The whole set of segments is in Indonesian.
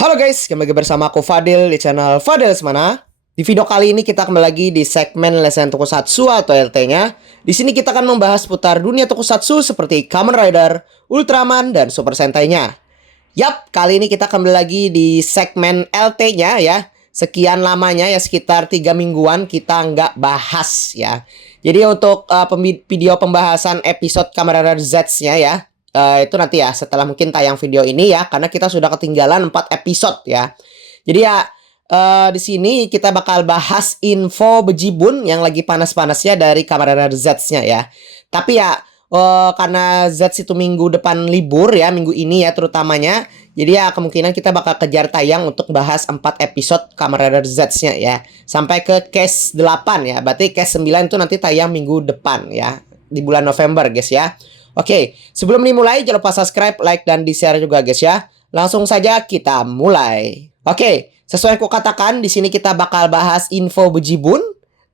Halo guys, kembali lagi bersama aku Fadil di channel Fadil Semana. Di video kali ini kita kembali lagi di segmen Lesson Tokusatsu atau LT-nya. Di sini kita akan membahas putar dunia Tokusatsu seperti Kamen Rider, Ultraman, dan Super Sentai-nya. Yap, kali ini kita kembali lagi di segmen LT-nya ya. Sekian lamanya ya, sekitar 3 mingguan kita nggak bahas ya. Jadi untuk video pembahasan episode Kamen Rider Z-nya ya, itu nanti ya setelah mungkin tayang video ini ya, karena kita sudah ketinggalan 4 episode ya. Jadi ya di sini kita bakal bahas info bejibun yang lagi panas-panasnya dari Kamen Rider Z-nya ya. Tapi ya karena Z itu minggu depan libur ya, minggu ini ya terutamanya. Jadi ya kemungkinan kita bakal kejar tayang untuk bahas 4 episode Kamen Rider Z-nya ya. Sampai ke case 8 ya. Berarti case 9 itu nanti tayang minggu depan ya. Di bulan November guys ya. Oke, sebelum dimulai jangan lupa subscribe, like, dan di-share juga guys ya. Langsung saja kita mulai. Oke, sesuai yang kukatakan, di sini kita bakal bahas info bejibun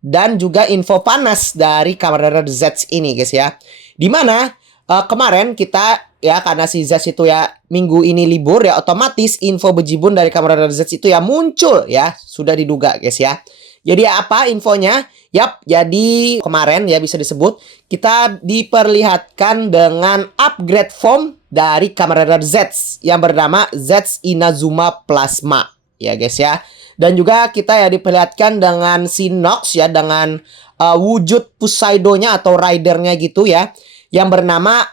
dan juga info panas dari Kamen Rider Z ini guys ya. Dimana kemarin kita ya, karena si Z itu ya minggu ini libur ya, otomatis info bejibun dari Kamen Rider Z itu ya muncul ya. Sudah diduga guys ya. Jadi apa infonya? Yap, jadi kemarin ya bisa disebut kita diperlihatkan dengan upgrade form dari Kamen Rider Z yang bernama Z Inazuma Plasma ya guys ya. Dan juga kita ya diperlihatkan dengan si Nox ya, dengan wujud Pusaidonya atau ridernya gitu ya, yang bernama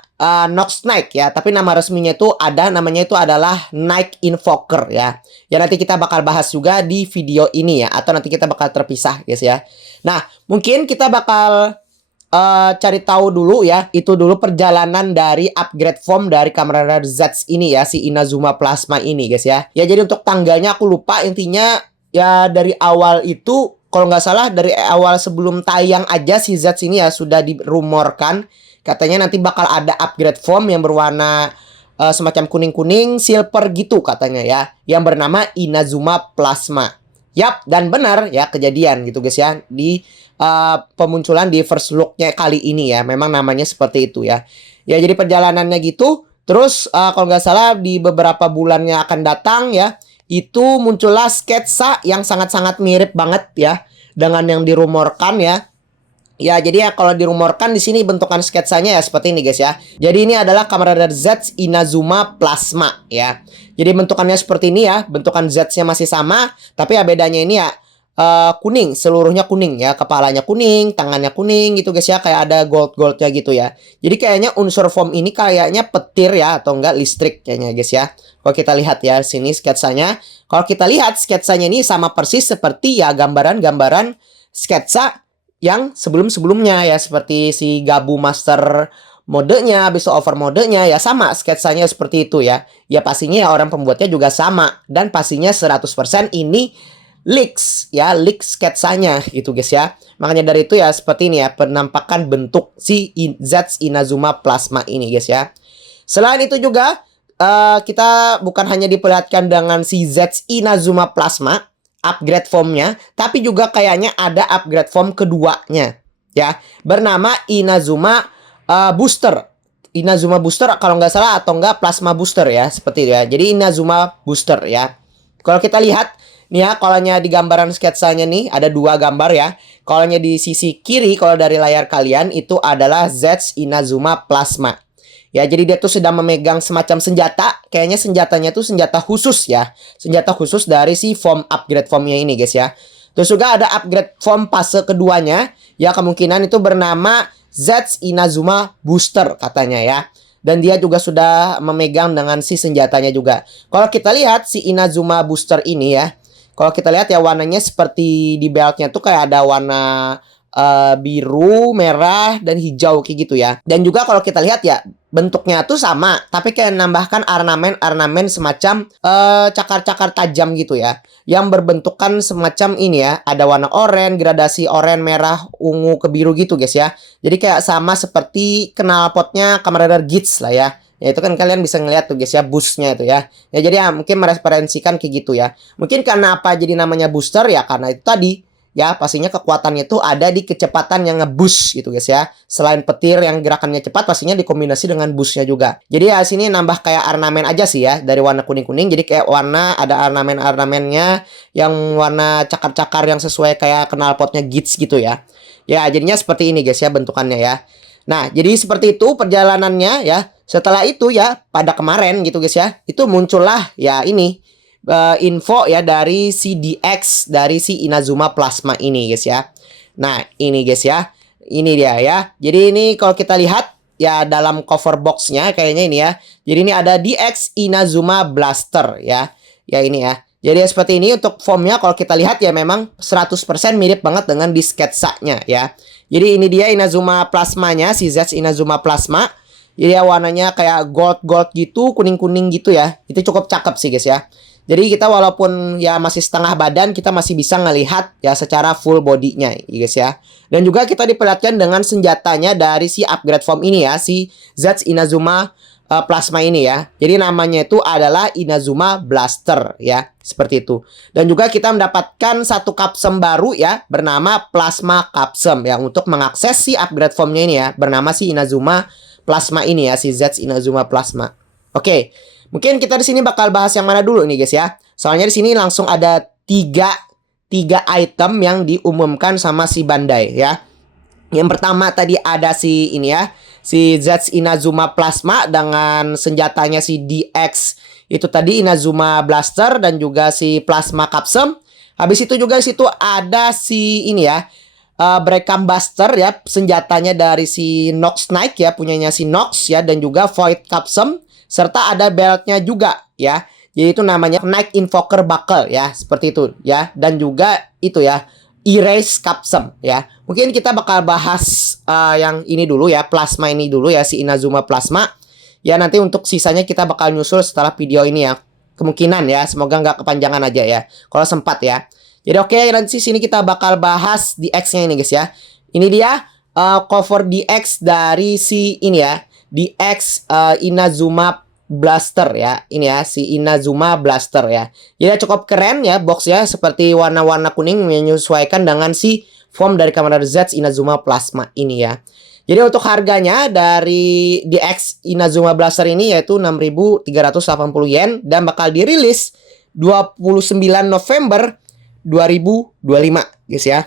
Nox Knight ya, tapi nama resminya itu namanya itu adalah Night Invoker ya. Ya nanti kita bakal bahas juga di video ini ya, atau nanti kita bakal terpisah guys ya. Nah, mungkin kita bakal cari tahu dulu ya, itu dulu perjalanan dari upgrade form dari Kamen Rider Z ini ya, si Inazuma Plasma ini guys ya. Ya jadi untuk tanggalnya aku lupa, intinya ya dari awal itu kalau nggak salah dari awal sebelum tayang aja si Z ini ya sudah dirumorkan. Katanya nanti bakal ada upgrade form yang berwarna semacam kuning-kuning, silver gitu katanya ya, yang bernama Inazuma Plasma. Yap, dan benar ya kejadian gitu guys ya. Di pemunculan di first look-nya kali ini ya, memang namanya seperti itu ya. Ya jadi perjalanannya gitu. Terus kalau nggak salah di beberapa bulan yang akan datang ya, itu muncullah sketsa yang sangat-sangat mirip banget ya dengan yang dirumorkan ya. Ya, jadi ya kalau dirumorkan di sini bentukan sketsanya ya seperti ini guys ya. Jadi ini adalah Kamen Rider Z Inazuma Plasma ya. Jadi bentukannya seperti ini ya. Bentukan Z-nya masih sama, tapi ya bedanya ini ya kuning, seluruhnya kuning ya. Kepalanya kuning, tangannya kuning gitu guys ya. Kayak ada gold-goldnya gitu ya. Jadi kayaknya unsur form ini kayaknya petir ya, atau enggak listrik kayaknya guys ya. Kalau kita lihat ya sini sketsanya. Kalau kita lihat sketsanya ini sama persis seperti ya gambaran-gambaran sketsa yang sebelum-sebelumnya ya, seperti si Gabu Master modenya, habis itu over modenya ya sama sketsanya seperti itu ya. Ya pastinya ya orang pembuatnya juga sama, dan pastinya 100% ini leaks ya, leak sketsanya gitu guys ya. Makanya dari itu ya seperti ini ya penampakan bentuk si Z Inazuma Plasma ini guys ya. Selain itu juga kita bukan hanya diperlihatkan dengan si Z Inazuma Plasma upgrade formnya, tapi juga kayaknya ada upgrade form keduanya ya, bernama Inazuma Booster. Inazuma Booster kalau nggak salah, atau nggak Plasma Booster ya, seperti itu ya. Jadi Inazuma Booster ya. Kalau kita lihat nih ya, kolanya di gambaran sketsanya nih ada dua gambar ya. Kolanya di sisi kiri kalau dari layar kalian itu adalah Z Inazuma Plasma. Ya, jadi dia tuh sedang memegang semacam senjata. Kayaknya senjatanya tuh senjata khusus ya. Senjata khusus dari si form upgrade formnya ini guys ya. Terus juga ada upgrade form fase keduanya. Ya, kemungkinan itu bernama Z Inazuma Booster katanya ya. Dan dia juga sudah memegang dengan si senjatanya juga. Kalau kita lihat si Inazuma Booster ini ya, kalau kita lihat ya warnanya seperti di beltnya tuh kayak ada warna biru, merah, dan hijau kayak gitu ya. Dan juga kalau kita lihat ya bentuknya tuh sama, tapi kayak nambahkan ornamen-ornamen semacam cakar-cakar tajam gitu ya, yang berbentukan semacam ini ya. Ada warna oranye, gradasi oranye, merah, ungu, ke biru gitu guys ya. Jadi kayak sama seperti knalpotnya Kamen Rider Geats lah ya. Ya itu kan kalian bisa ngeliat tuh guys ya, boostnya itu ya. Ya jadi ya mungkin mereferensikan kayak gitu ya. Mungkin karena apa jadi namanya booster ya, karena itu tadi ya pastinya kekuatannya itu ada di kecepatan yang nge-boost gitu guys ya. Selain petir yang gerakannya cepat, pastinya dikombinasi dengan boostnya juga. Jadi ya sini nambah kayak ornamen aja sih ya, dari warna kuning-kuning jadi kayak warna ada ornamen-ornamennya yang warna cakar-cakar yang sesuai kayak knalpotnya Gits gitu ya. Ya jadinya seperti ini guys ya bentukannya ya. Nah jadi seperti itu perjalanannya ya. Setelah itu ya pada kemarin gitu guys ya, itu muncullah ya ini info ya dari si DX dari si Inazuma Plasma ini guys ya. Nah ini guys ya, ini dia ya. Jadi ini kalau kita lihat ya dalam cover boxnya kayaknya ini ya. Jadi ini ada DX Inazuma Blaster ya. Ya ini ya. Jadi seperti ini untuk formnya kalau kita lihat ya memang 100% mirip banget dengan di sketsanya ya. Jadi ini dia Inazuma Plasmanya, si Z Inazuma Plasma. Jadi ya warnanya kayak gold gitu, kuning-kuning gitu ya. Itu cukup cakep sih guys ya. Jadi kita walaupun ya masih setengah badan, kita masih bisa ngelihat ya secara full bodinya ya guys ya. Dan juga kita diperlihatkan dengan senjatanya dari si upgrade form ini ya, si Z Inazuma Plasma ini ya. Jadi namanya itu adalah Inazuma Blaster ya, seperti itu. Dan juga kita mendapatkan satu kapsem baru ya, bernama Plasma Kapsem ya, untuk mengakses si upgrade formnya ini ya, bernama si Inazuma Plasma ini ya, si Z Inazuma Plasma. Oke. Mungkin kita di sini bakal bahas yang mana dulu nih guys ya. Soalnya di sini langsung ada tiga item yang diumumkan sama si Bandai ya. Yang pertama tadi ada si ini ya, si Z Inazuma Plasma dengan senjatanya si DX itu tadi Inazuma Blaster dan juga si Plasma Capsem. Habis itu juga di situ ada si ini ya, Breakam Buster ya, senjatanya dari si Nox Knight ya, punyanya si Nox ya, dan juga Void Capsem. Serta ada beltnya juga ya. Jadi itu namanya Knight Invoker Buckle ya. Seperti itu ya. Dan juga itu ya, Erase Capsem ya. Mungkin kita bakal bahas yang ini dulu ya. Plasma ini dulu ya. Si Inazuma Plasma. Ya nanti untuk sisanya kita bakal nyusul setelah video ini ya. Kemungkinan ya. Semoga nggak kepanjangan aja ya. Kalau sempat ya. Jadi oke, nanti sini kita bakal bahas DX-nya ini guys ya. Ini dia cover DX dari si ini ya. DX Inazuma Blaster ya. Ini ya si Inazuma Blaster ya. Jadi cukup keren ya boxnya, seperti warna-warna kuning menyesuaikan dengan si form dari Kamen Rider Z Inazuma Plasma ini ya. Jadi untuk harganya dari DX Inazuma Blaster ini yaitu 6.380 yen dan bakal dirilis 29 November 2025 guys ya.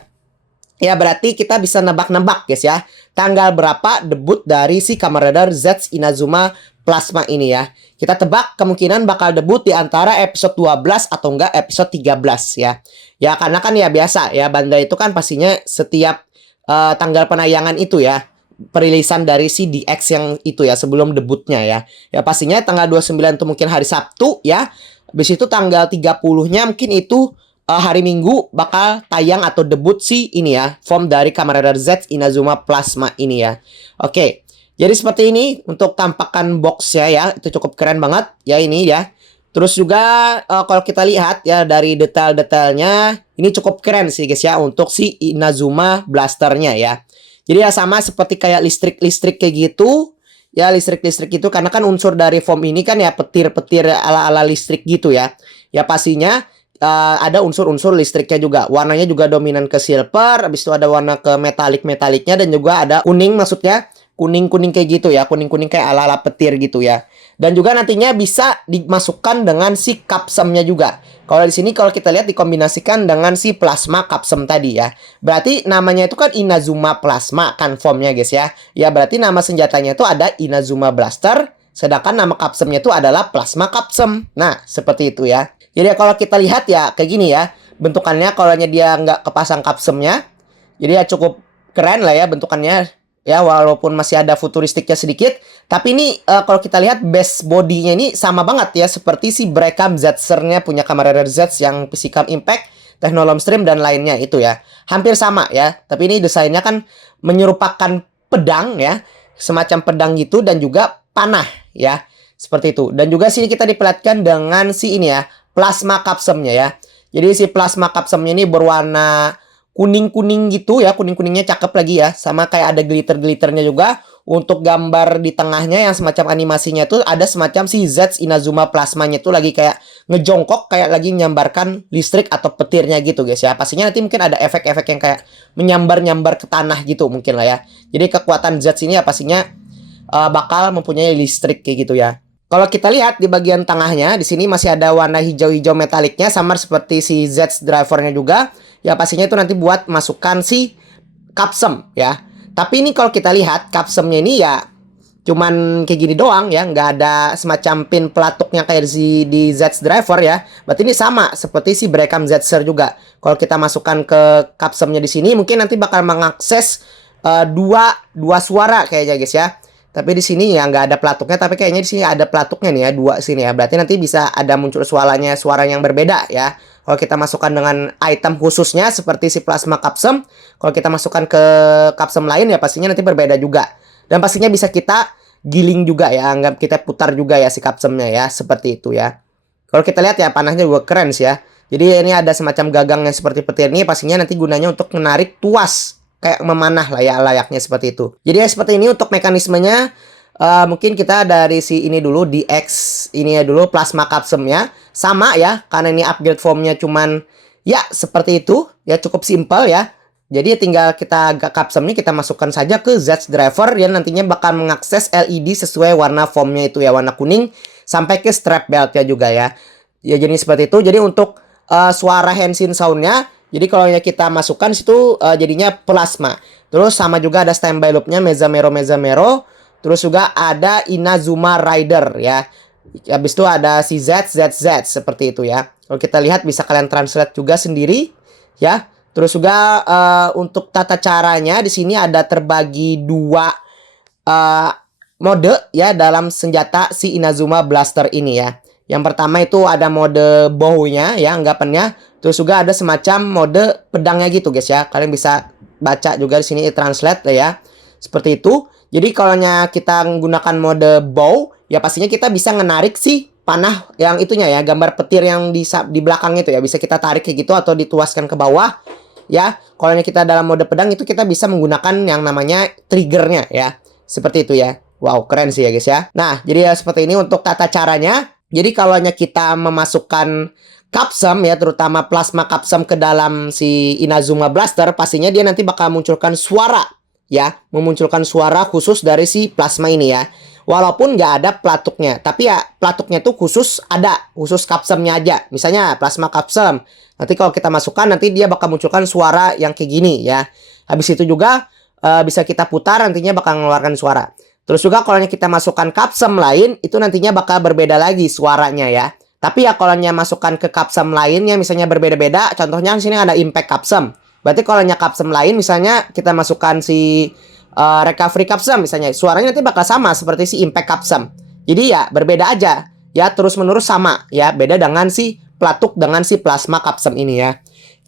Ya berarti kita bisa nebak-nebak guys ya, tanggal berapa debut dari si Kamen Rider Z Inazuma Plasma ini ya. Kita tebak kemungkinan bakal debut di antara episode 12 atau enggak episode 13 ya. Ya karena kan ya biasa ya, Bandai itu kan pastinya setiap tanggal penayangan itu ya, perilisan dari si DX yang itu ya, sebelum debutnya ya. Ya pastinya tanggal 29 itu mungkin hari Sabtu ya. Habis itu tanggal 30-nya mungkin itu hari Minggu bakal tayang atau debut si ini ya, form dari Kamen Rider Z Inazuma Plasma ini ya. Oke. Jadi seperti ini untuk tampakan boxnya ya, itu cukup keren banget ya ini ya. Terus juga kalau kita lihat ya dari detail-detailnya, ini cukup keren sih guys ya untuk si Inazuma Blasternya ya. Jadi ya sama seperti kayak listrik-listrik kayak gitu. Ya listrik-listrik itu karena kan unsur dari form ini kan ya petir-petir ala-ala listrik gitu ya. Ya pastinya ada unsur-unsur listriknya juga. Warnanya juga dominan ke silver, habis itu ada warna ke metalik-metaliknya, dan juga ada kuning, maksudnya kuning-kuning kayak gitu ya, kuning-kuning kayak ala-ala petir gitu ya. Dan juga nantinya bisa dimasukkan dengan si kapsemnya juga. Kalau di sini kalau kita lihat dikombinasikan dengan si plasma kapsem tadi ya. Berarti namanya itu kan Inazuma Plasma kan formnya guys ya. Ya berarti nama senjatanya itu ada Inazuma Blaster, sedangkan nama kapsemnya itu adalah Plasma Kapsem. Nah, seperti itu ya. Jadi kalau kita lihat ya kayak gini ya bentukannya, kalau dia nggak kepasang kapsemnya. Jadi ya cukup keren lah ya bentukannya. Ya walaupun masih ada futuristiknya sedikit, tapi ini kalau kita lihat base bodinya ini sama banget ya seperti si Breakam Z-nya punya Kamen Rider Z yang Psycham Impact, Technolom Stream dan lainnya itu ya. Hampir sama ya, tapi ini desainnya kan menyerupakan pedang ya, semacam pedang gitu, dan juga panah ya. Seperti itu. Dan juga sini kita diperlihatkan dengan si ini ya, plasma kapsemnya ya. Jadi si plasma kapsemnya ini berwarna kuning-kuning gitu ya, kuning-kuningnya cakep lagi ya, sama kayak ada glitter-glitternya juga. untuk gambar di tengahnya yang semacam animasinya tuh ada semacam si Z Inazuma Plasmanya tuh lagi kayak ngejongkok, kayak lagi menyambarkan listrik atau petirnya gitu guys ya. Pastinya nanti mungkin ada efek-efek yang kayak menyambar-nyambar ke tanah gitu mungkin lah ya. Jadi kekuatan Z ini ya pastinya bakal mempunyai listrik kayak gitu ya. Kalau kita lihat di bagian tengahnya, di sini masih ada warna hijau-hijau metaliknya, sama seperti si Z drivernya juga. Ya pastinya itu nanti buat masukkan si Capsem ya. Tapi ini kalau kita lihat Capsemnya ini ya cuman kayak gini doang ya, nggak ada semacam pin pelatuknya kayak di Z driver ya. Berarti ini sama seperti si Brecam Zetser juga. Kalau kita masukkan ke Capsemnya di sini, mungkin nanti bakal mengakses dua suara kayaknya guys ya. Tapi di sini ya nggak ada pelatuknya, tapi kayaknya di sini ada pelatuknya nih ya, dua sini ya. Berarti nanti bisa ada muncul suara yang berbeda ya. Kalau kita masukkan dengan item khususnya seperti si Plasma Capsem, kalau kita masukkan ke Capsem lain ya pastinya nanti berbeda juga. Dan pastinya bisa kita giling juga ya, anggap kita putar juga ya si Capsemnya ya, seperti itu ya. Kalau kita lihat ya panahnya juga keren sih ya. Jadi ini ada semacam gagangnya seperti petir ini, pastinya nanti gunanya untuk menarik tuas, kayak memanah lah ya, layaknya seperti itu. Jadi ya seperti ini untuk mekanismenya. Mungkin kita dari si ini dulu, DX ini ya dulu, Plasma Capsemnya sama ya, karena ini upgrade formnya cuman ya seperti itu ya, cukup simpel ya. Jadi tinggal kita Capsemnya kita masukkan saja ke Z driver yang nantinya bakal mengakses LED sesuai warna formnya itu ya, warna kuning sampai ke strap beltnya juga ya. Ya jadi seperti itu. Jadi untuk suara Henshin soundnya, jadi kalau kita masukkan situ jadinya plasma. Terus sama juga ada standby loopnya Mezamero. Terus juga ada Inazuma Rider ya. Habis itu ada si Z seperti itu ya. Kalau kita lihat bisa kalian translate juga sendiri ya. Terus juga untuk tata caranya di sini ada terbagi dua mode ya dalam senjata si Inazuma Blaster ini ya. Yang pertama itu ada mode bow-nya ya, anggapannya. Terus juga ada semacam mode pedangnya gitu guys ya. Kalian bisa baca juga di sini translate ya. Seperti itu. Jadi kalau kita menggunakan mode bow, ya pastinya kita bisa menarik si panah yang itunya ya, gambar petir yang di belakang itu ya, bisa kita tarik kayak gitu atau dituaskan ke bawah ya. Kalau kita dalam mode pedang itu kita bisa menggunakan yang namanya triggernya ya, seperti itu ya. Wow, keren sih ya guys ya. Nah, jadi ya seperti ini untuk tata caranya. Jadi kalau kita memasukkan Capsem ya, terutama Plasma Capsem ke dalam si Inazuma Blaster, pastinya dia nanti bakal munculkan suara ya, memunculkan suara khusus dari si plasma ini ya. Walaupun nggak ada pelatuknya, tapi ya pelatuknya tuh khusus Capsemnya aja. Misalnya Plasma Capsem. Nanti kalau kita masukkan, nanti dia bakal munculkan suara yang kayak gini ya. Habis itu juga bisa kita putar, nantinya bakal mengeluarkan suara. Terus juga kalau kita masukkan Capsem lain, itu nantinya bakal berbeda lagi suaranya ya. Tapi ya kalau masukkan ke Capsem lainnya misalnya berbeda-beda, contohnya di sini ada Impact Capsem. Berarti kalau Capsem lain misalnya kita masukkan si Recovery Capsem misalnya, suaranya nanti bakal sama seperti si Impact Capsem. Jadi ya berbeda aja ya, terus-menerus sama ya, beda dengan si pelatuk dengan si Plasma Capsem ini ya.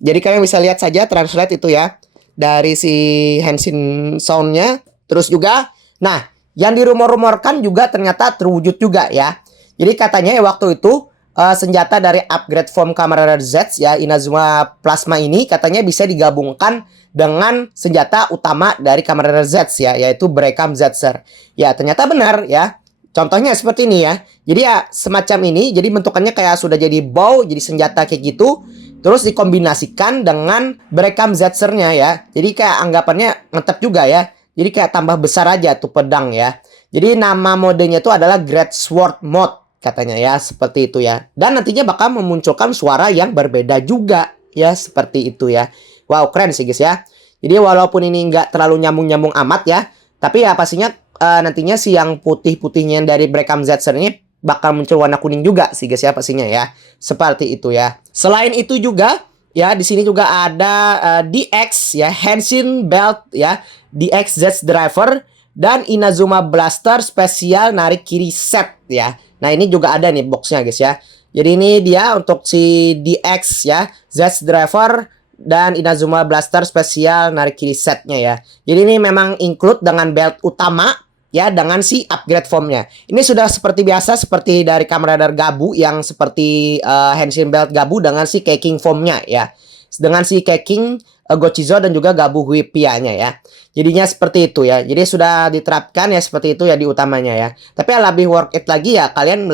Jadi kalian bisa lihat saja translate itu ya dari si Henshin soundnya. Terus juga nah, yang dirumor-rumorkan juga ternyata terwujud juga ya. Jadi katanya ya waktu itu senjata dari upgrade form Kamen Rider Z ya, Inazuma Plasma ini katanya bisa digabungkan dengan senjata utama dari Kamen Rider Z ya, yaitu Brecam Zetser. Ya ternyata benar ya. Contohnya seperti ini ya. Jadi ya semacam ini, jadi bentukannya kayak sudah jadi bow, jadi senjata kayak gitu. Terus dikombinasikan dengan Brecam Zetsernya ya. Jadi kayak anggapannya mantap juga ya. Jadi kayak tambah besar aja tuh pedang ya. Jadi nama modenya itu adalah Great Sword Mode katanya ya, seperti itu ya. Dan nantinya bakal memunculkan suara yang berbeda juga ya, seperti itu ya. Wow, keren sih guys ya. Jadi walaupun ini nggak terlalu nyambung-nyambung amat ya, tapi ya pastinya nantinya si yang putih-putihnya dari Brecam Zetser ini bakal muncul warna kuning juga sih guys ya, pastinya ya. Seperti itu ya. Selain itu juga ya, di sini juga ada DX ya, Henshin Belt ya, DX Z Driver dan Inazuma Blaster spesial narik kiri set ya. Nah ini juga ada nih boxnya guys ya. Jadi ini dia untuk si DX ya, Z Driver dan Inazuma Blaster spesial narik kiri setnya ya. Jadi ini memang include dengan belt utama ya, dengan si upgrade formnya. Ini sudah seperti biasa, seperti dari Kamen Rider Gabu yang seperti Henshin Belt Gabu dengan si Keiking formnya ya. dengan si Keking, Gochizo dan juga Gabu Huipia-nya ya. Jadinya seperti itu ya. Jadi sudah diterapkan ya seperti itu ya di utamanya ya. Tapi ya lebih worth it lagi ya kalian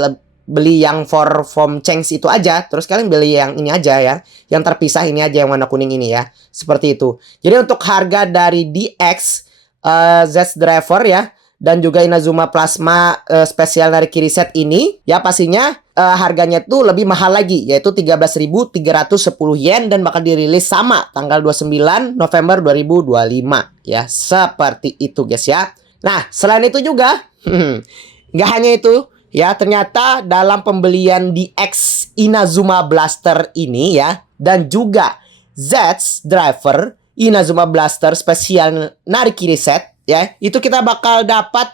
beli yang for from change itu aja, terus kalian beli yang ini aja ya, yang terpisah ini aja yang warna kuning ini ya, seperti itu. Jadi untuk harga dari DX Z Driver ya dan juga Inazuma Plasma spesial dari Kiri Set ini ya pastinya harganya tuh lebih mahal lagi, yaitu 13.310 yen dan bakal dirilis sama tanggal 29 November 2025 ya, seperti itu guys ya. Nah selain itu juga nggak hanya itu ya, ternyata dalam pembelian DX Inazuma Blaster ini ya, dan juga Z Driver Inazuma Blaster spesial Narikiri Set ya, itu kita bakal dapat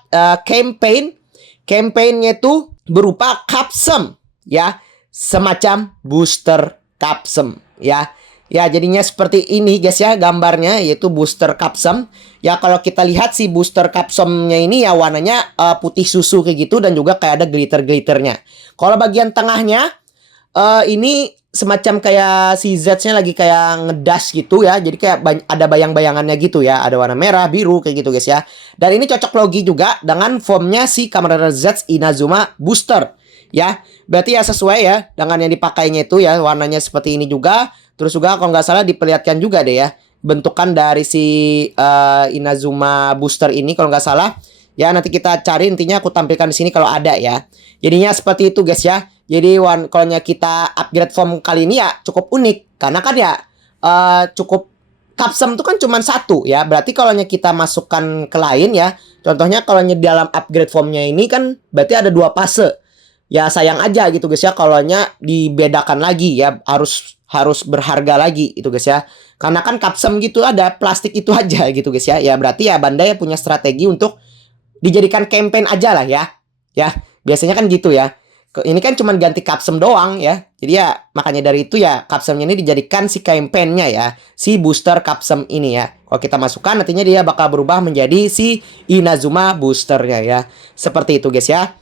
campaign-nya itu berupa Capsum ya, semacam booster Capsum ya. Ya, jadinya seperti ini guys ya gambarnya, yaitu booster Capsum. Ya, kalau kita lihat si booster Capsumnya ini ya warnanya putih susu kayak gitu dan juga kayak ada glitter-glitternya. Kalau bagian tengahnya ini semacam kayak si Z-nya lagi kayak ngedas gitu ya. Jadi kayak ada bayang-bayangannya gitu ya. Ada warna merah, biru kayak gitu guys ya. Dan ini cocok logi juga dengan formnya si Kamen Rider Z Inazuma Booster ya. Berarti ya sesuai ya dengan yang dipakainya itu ya, warnanya seperti ini juga. Terus juga kalau nggak salah diperlihatkan juga deh ya bentukan dari si Inazuma Booster ini kalau nggak salah. Ya nanti kita cari, intinya aku tampilkan di sini kalau ada ya. Jadinya seperti itu guys ya. Jadi kalau kita upgrade form kali ini ya cukup unik karena kan ya cukup Capsum itu kan cuma satu ya. Berarti kalau kita masukkan ke lain ya. Contohnya kalau dalam upgrade formnya ini kan berarti ada 2 fase. Ya sayang aja gitu guys ya kalau dibedakan lagi ya, harus berharga lagi itu guys ya. Karena kan Capsum gitu ada plastik itu aja gitu guys ya. Ya berarti ya Bandai punya strategi untuk dijadikan campaign aja lah ya. Ya, biasanya kan gitu ya. Ini kan cuma ganti Capsum doang ya. Jadi ya makanya dari itu ya Capsumnya ini dijadikan si campaign-nya ya, si booster Capsum ini ya. Kalau kita masukkan nantinya dia bakal berubah menjadi si Inazuma Boosternya ya. Seperti itu guys ya.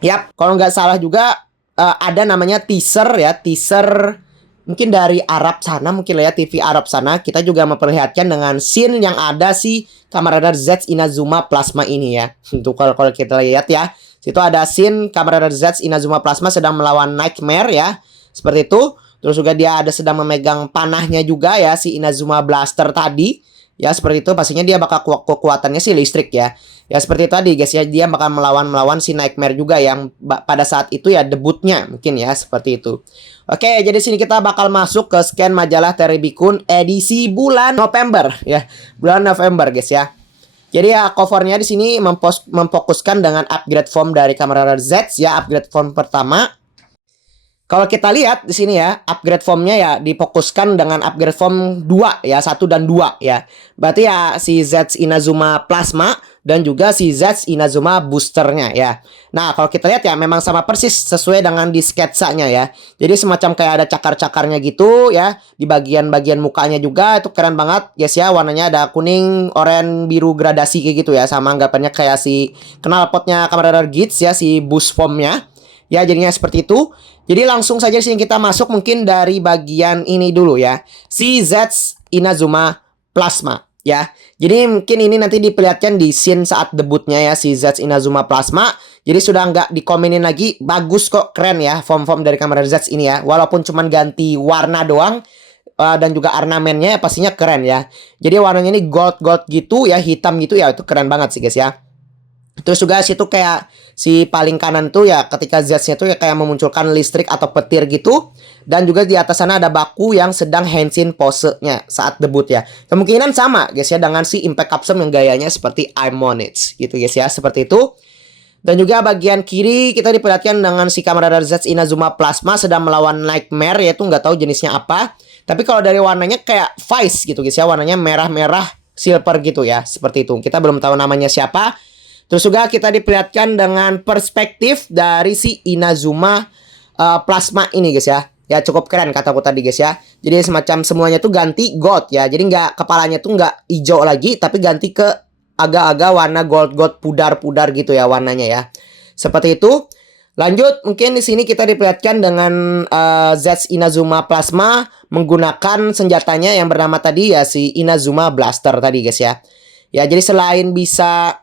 Yap, kalau nggak salah juga ada namanya teaser ya, teaser mungkin dari Arab sana, mungkin lah ya TV Arab sana. Kita juga memperlihatkan dengan scene yang ada si Kamen Rider Z Inazuma Plasma ini ya. Untuk kalau kita lihat ya, situ ada scene Kamen Rider Z Inazuma Plasma sedang melawan Nightmare ya, seperti itu. Terus juga dia ada sedang memegang panahnya juga ya si Inazuma Blaster tadi. Ya seperti itu, pastinya dia bakal kekuatannya sih listrik ya. Ya seperti itu tadi guys ya, dia bakal melawan si Nightmare juga yang pada saat itu ya debutnya mungkin ya, seperti itu. Oke, jadi sini kita bakal masuk ke scan majalah Teribikun edisi bulan November ya. Bulan November guys ya. Jadi ya covernya di sini memfokuskan dengan upgrade form dari Kamen Rider Z ya, upgrade form pertama. Kalau kita lihat di sini ya, upgrade formnya ya difokuskan dengan upgrade form 2 ya, 1 dan 2 ya. Berarti ya si Z Inazuma Plasma dan juga si Z Inazuma Boosternya ya. Nah, kalau kita lihat ya memang sama persis sesuai dengan di sketsanya ya. Jadi semacam kayak ada cakar-cakarnya gitu ya. Di bagian-bagian mukanya juga itu keren banget guys ya. Warnanya ada kuning, oranye, biru gradasi kayak gitu ya. Sama anggapannya kayak si knalpotnya Kamen Rider Geats ya, si boost formnya. Ya, jadinya seperti itu. Jadi langsung saja sini kita masuk mungkin dari bagian ini dulu ya. Si Z Inazuma Plasma ya. Jadi mungkin ini nanti diperlihatkan di scene saat debutnya ya si Z Inazuma Plasma. Jadi sudah nggak dikomenin lagi. Bagus kok, keren ya form-form dari Kamen Rider Z ini ya. Walaupun cuman ganti warna doang dan juga ornamennya pastinya keren ya. Jadi warnanya ini gold gitu ya, hitam gitu ya. Itu keren banget sih guys ya. Terus juga situ kayak si paling kanan tuh ya ketika Z-nya tuh ya kayak memunculkan listrik atau petir gitu. Dan juga di atas sana ada Baku yang sedang henshin posenya saat debut ya. Kemungkinan sama guys ya dengan si Impact Capsum yang gayanya seperti I'm Monage gitu guys ya, seperti itu. Dan juga bagian kiri kita diperlihatkan dengan si Kamen Rider Z Inazuma Plasma sedang melawan Nightmare, yaitu nggak tahu jenisnya apa. Tapi kalau dari warnanya kayak Vice gitu guys ya, warnanya merah-merah silver gitu ya, seperti itu. Kita belum tahu namanya siapa. Terus juga kita diperlihatkan dengan perspektif dari si Inazuma Plasma ini guys ya. Ya cukup keren kataku tadi guys ya. Jadi semacam semuanya tuh ganti gold ya. Jadi nggak, kepalanya tuh nggak hijau lagi, tapi ganti ke agak-agak warna gold pudar-pudar gitu ya warnanya ya. Seperti itu. Lanjut, mungkin di sini kita diperlihatkan dengan Zets Inazuma Plasma menggunakan senjatanya yang bernama tadi ya si Inazuma Blaster tadi guys ya. Ya, jadi selain bisa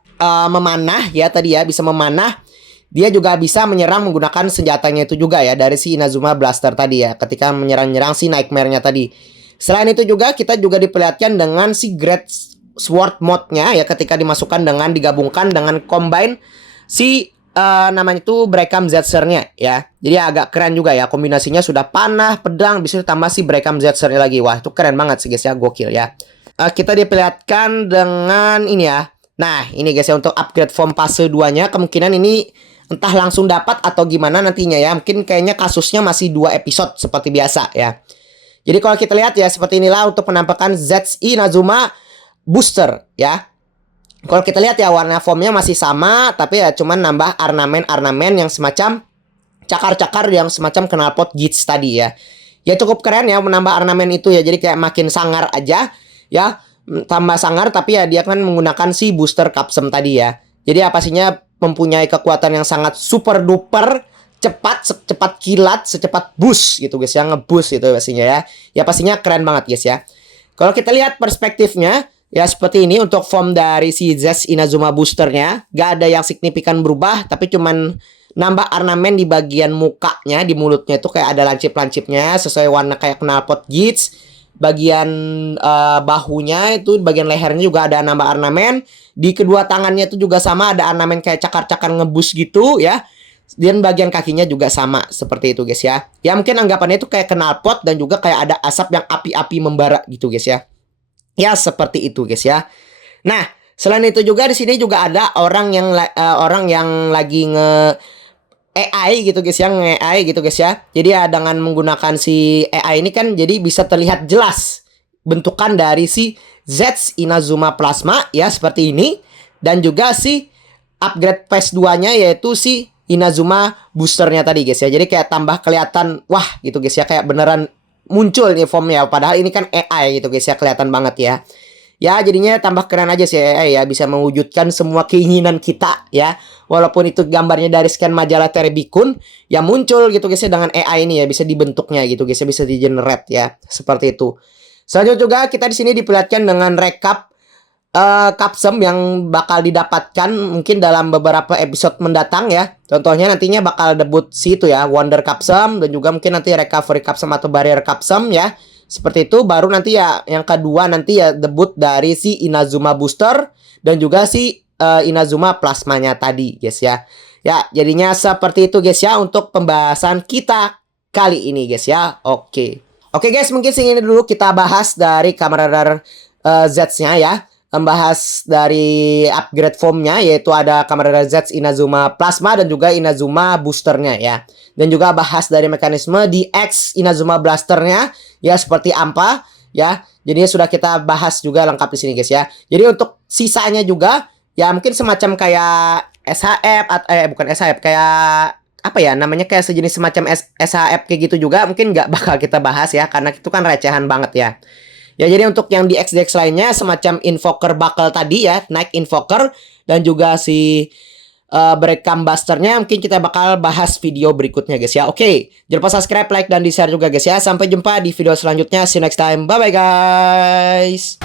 memanah ya tadi ya, bisa memanah, dia juga bisa menyerang menggunakan senjatanya itu juga ya dari si Inazuma Blaster tadi ya, ketika menyerang-nyerang si Nightmare-nya tadi. Selain itu juga kita juga diperlihatkan dengan si Great Sword mode-nya ya, ketika dimasukkan dengan digabungkan dengan combine si namanya itu Breckham Zetzer-nya ya. Jadi agak keren juga ya, kombinasinya sudah panah, pedang, bisa ditambah si Breckham Zetzer-nya lagi. Wah, itu keren banget sih guys ya, gokil ya. Kita diperlihatkan dengan ini ya. Nah, ini guys ya, untuk upgrade form fase 2-nya kemungkinan ini entah langsung dapat atau gimana nantinya ya. Mungkin kayaknya kasusnya masih 2 episode seperti biasa ya. Jadi kalau kita lihat ya, seperti inilah untuk penampakan Zets Inazuma Booster ya. Kalau kita lihat ya, warna foamnya masih sama, tapi ya cuman nambah ornamen-ornamen yang semacam cakar-cakar yang semacam knalpot Gits tadi ya. Ya cukup keren ya menambah ornamen itu ya, jadi kayak makin sangar aja ya, tambah sangar, tapi ya dia kan menggunakan si booster Capsem tadi ya. Jadi ya pastinya mempunyai kekuatan yang sangat super duper cepat, secepat kilat, secepat boost gitu guys ya, ngeboost gitu pastinya ya. Ya pastinya keren banget guys ya. Kalau kita lihat perspektifnya ya seperti ini untuk form dari si Zets Inazuma Boosternya. Gak ada yang signifikan berubah, tapi cuman nambah ornamen di bagian mukanya, di mulutnya itu kayak ada lancip-lancipnya sesuai warna kayak knalpot Gits. Bagian bahunya itu, bagian lehernya juga ada nambah ornamen. Di kedua tangannya itu juga sama, ada ornamen kayak cakar-cakar ngebus gitu ya. Dan bagian kakinya juga sama seperti itu guys ya. Ya mungkin anggapannya itu kayak knalpot dan juga kayak ada asap yang api-api membara gitu guys ya. Ya seperti itu guys ya. Nah, selain itu juga di sini juga ada orang yang lagi AI gitu guys ya, AI gitu guys ya. Jadi ya dengan menggunakan si AI ini kan jadi bisa terlihat jelas bentukan dari si Zets Inazuma Plasma ya seperti ini, dan juga si upgrade phase 2-nya yaitu si Inazuma Boosternya tadi guys ya. Jadi kayak tambah kelihatan wah gitu guys ya, kayak beneran muncul nih formnya, padahal ini kan AI gitu guys ya, kelihatan banget ya. Ya jadinya tambah keren aja sih AI ya, bisa mewujudkan semua keinginan kita ya. Walaupun itu gambarnya dari scan majalah Terebikun, ya muncul gitu guys ya dengan AI ini ya, bisa dibentuknya gitu guys ya, bisa di generate ya, seperti itu. Selanjutnya juga kita di sini diperlihatkan dengan recap Capsem yang bakal didapatkan mungkin dalam beberapa episode mendatang ya. Contohnya nantinya bakal debut si itu ya, Wonder Capsem, dan juga mungkin nanti Recovery Capsem atau Barrier Capsem ya. Seperti itu. Baru nanti ya yang kedua nanti ya debut dari si Inazuma Booster dan juga si Inazuma Plasmanya tadi guys ya. Ya jadinya seperti itu guys ya untuk pembahasan kita kali ini guys ya. Oke guys, mungkin segini dulu kita bahas dari Kamen Rider Zets-nya ya. Membahas dari upgrade formnya, yaitu ada Kamen Rider Zets Inazuma Plasma dan juga Inazuma Boosternya ya. Dan juga bahas dari mekanisme DX Inazuma Blasternya ya, seperti apa ya. Jadi sudah kita bahas juga lengkap di sini guys ya. Jadi untuk sisanya juga ya mungkin semacam kayak SHF atau bukan SHF, kayak apa ya namanya, kayak sejenis semacam SHF kayak gitu juga mungkin nggak bakal kita bahas ya, karena itu kan recehan banget ya. Ya jadi untuk yang di DX lainnya semacam Invoker Buckle tadi ya, naik Invoker, dan juga si Breckham Busternya mungkin kita bakal bahas video berikutnya guys ya. Oke, jangan lupa subscribe, like, dan di share juga guys ya. Sampai jumpa di video selanjutnya. See you next time. Bye bye guys.